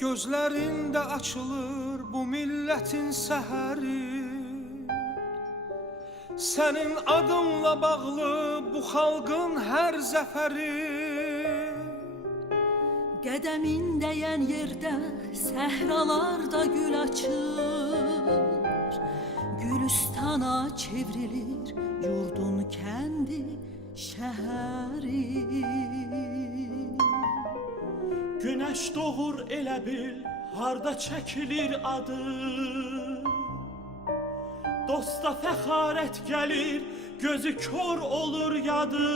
Gözlərində açılır bu millətin səhəri. Sənin adınla bağlı bu xalqın hər zəfəri. Qədəmin dəyən yerdə səhralarda gül açır, Gülüstana çevrilir yurdun kəndi şəhəri. Günəş doğur elə bil, harda çəkilir adı. Dosta fəxarət gəlir, gözü kör olur yadı.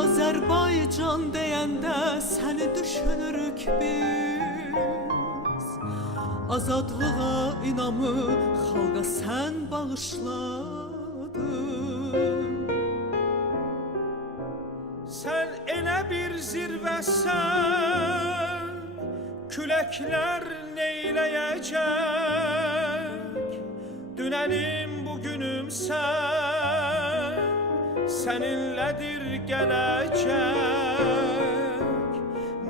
Azərbaycan deyəndə səni düşünürük biz. Azadlığa inamı xalqa sən bağışladın. Sən elə bir zirvəsən, küləklər neyləyəcək? Dünənim bugünüm sən, səninlədir gələcək.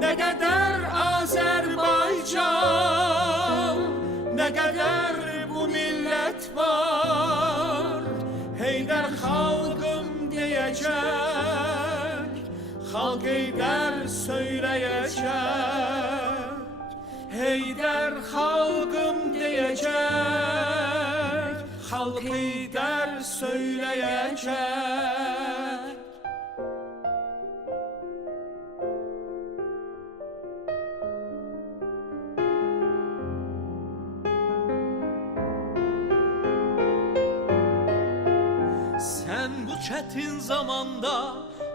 Nə qədər Azərbaycan, nə qədər bu millət var, Heydər xalqım deyəcək, xalq Heydər söyləyəcək. Heydər xalqım deyəcək, xalq Heydər söyləyəcək. Sən bu çətin zamanda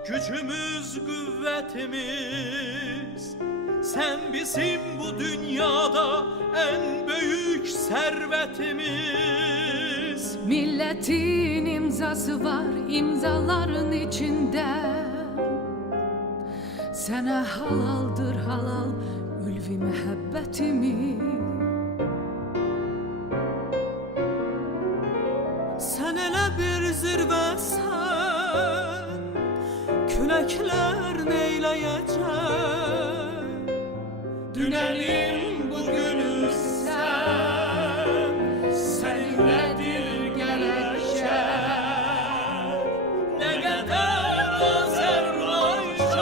gücümüz, qüvvətimiz. Sən bizim bu dünyada ən böyük sərvətimiz. Milletin imzası var imzaların içinde. Sənə halaldır halal ülvi məhəbbətimiz. Sən elə bir zirvəsən, küləklər neyləyəcək? Dünənim bugünüm sən, səninlədir gələcək. Nə qədər Azərbaycan,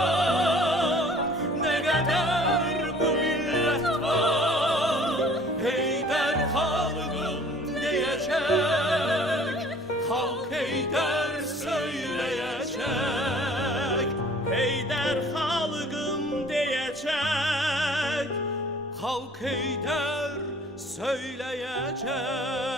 nə qədər bu millət var, Heydər xalqım deyəcək, xalq Heydər söyləyəcək. Heydər xalqım deyəcək, xalq Heydər söyləyəcək.